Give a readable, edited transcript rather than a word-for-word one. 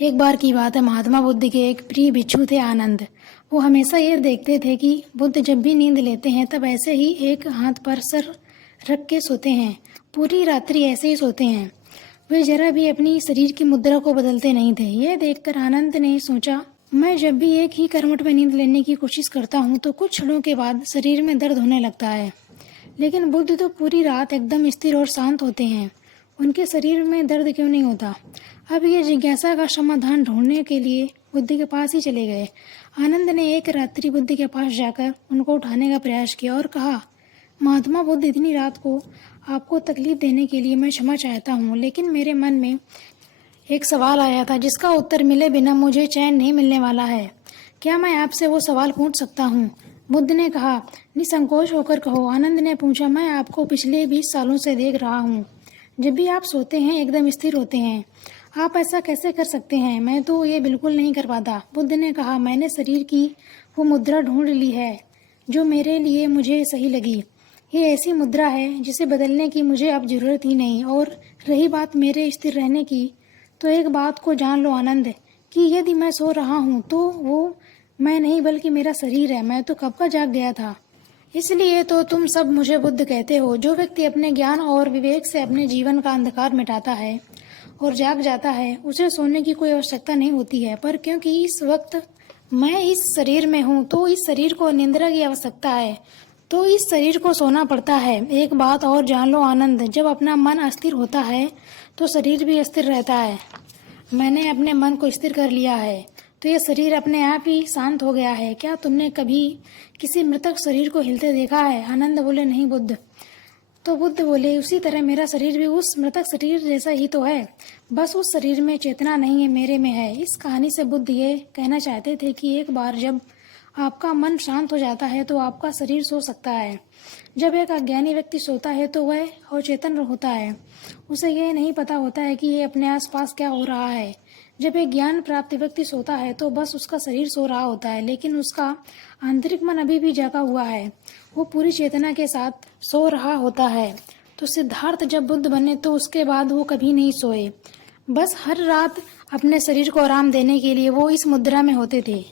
एक बार की बात है, महात्मा बुद्ध के एक प्रिय भिक्षु थे आनंद। वो हमेशा ये देखते थे कि बुद्ध जब भी नींद लेते हैं तब ऐसे ही एक हाथ पर सर रख के सोते हैं, पूरी रात्रि ऐसे ही सोते हैं। वे जरा भी अपनी शरीर की मुद्रा को बदलते नहीं थे। यह देखकर आनंद ने सोचा, मैं जब भी एक ही करवट में नींद लेने की कोशिश करता हूँ तो कुछ क्षणों के बाद शरीर में दर्द होने लगता है, लेकिन बुद्ध तो पूरी रात एकदम स्थिर और शांत होते हैं। उनके शरीर में दर्द क्यों नहीं होता? अब ये जिज्ञासा का समाधान ढूंढने के लिए बुद्ध के पास ही चले गए। आनंद ने एक रात्रि बुद्ध के पास जाकर उनको उठाने का प्रयास किया और कहा, महात्मा बुद्ध, इतनी रात को आपको तकलीफ देने के लिए मैं क्षमा चाहता हूँ, लेकिन मेरे मन में एक सवाल आया था जिसका उत्तर मिले बिना मुझे चैन नहीं मिलने वाला है। क्या मैं आपसे वो सवाल पूछ सकता हूँ? बुद्ध ने कहा। निसंकोच होकर कहो। आनंद ने पूछा, मैं आपको पिछले 20 सालों से देख रहा हूँ। जब भी आप सोते हैं एकदम स्थिर होते हैं। आप ऐसा कैसे कर सकते हैं? मैं तो ये बिल्कुल नहीं कर पाता। बुद्ध ने कहा, मैंने शरीर की वो मुद्रा ढूंढ ली है जो मेरे लिए मुझे सही लगी। ये ऐसी मुद्रा है जिसे बदलने की मुझे अब जरूरत ही नहीं। और रही बात मेरे स्थिर रहने की, तो एक बात को जान लो आनंद, कि यदि मैं सो रहा हूँ तो वो मैं नहीं बल्कि मेरा शरीर है। मैं तो कब का जाग गया था। इसलिए तो तुम सब मुझे बुद्ध कहते हो। जो व्यक्ति अपने ज्ञान और विवेक से अपने जीवन का अंधकार मिटाता है और जाग जाता है, उसे सोने की कोई आवश्यकता नहीं होती है। पर क्योंकि इस वक्त मैं इस शरीर में हूँ तो इस शरीर को निंद्रा की आवश्यकता है, तो इस शरीर को सोना पड़ता है। एक बात और जान लो आनंद, जब अपना मन अस्थिर होता है तो शरीर भी अस्थिर रहता है। मैंने अपने मन को स्थिर कर लिया है तो ये शरीर अपने आप ही शांत हो गया है। क्या तुमने कभी किसी मृतक शरीर को हिलते देखा है? आनंद बोले, नहीं बुद्ध। तो बुद्ध बोले, उसी तरह मेरा शरीर भी उस मृतक शरीर जैसा ही तो है, बस उस शरीर में चेतना नहीं है, मेरे में है। इस कहानी से बुद्ध ये कहना चाहते थे कि एक बार जब आपका मन शांत हो जाता है तो आपका शरीर सो सकता है। जब एक अज्ञानी व्यक्ति सोता है तो वह अचेतन होता है। उसे यह नहीं पता होता है कि ये अपने आसपास क्या हो रहा है। जब एक ज्ञान प्राप्त व्यक्ति सोता है तो बस उसका शरीर सो रहा होता है, लेकिन उसका आंतरिक मन अभी भी जागा हुआ है। वो पूरी चेतना के साथ सो रहा होता है। तो सिद्धार्थ जब बुद्ध बने तो उसके बाद वो कभी नहीं सोए। बस हर रात अपने शरीर को आराम देने के लिए वो इस मुद्रा में होते थे।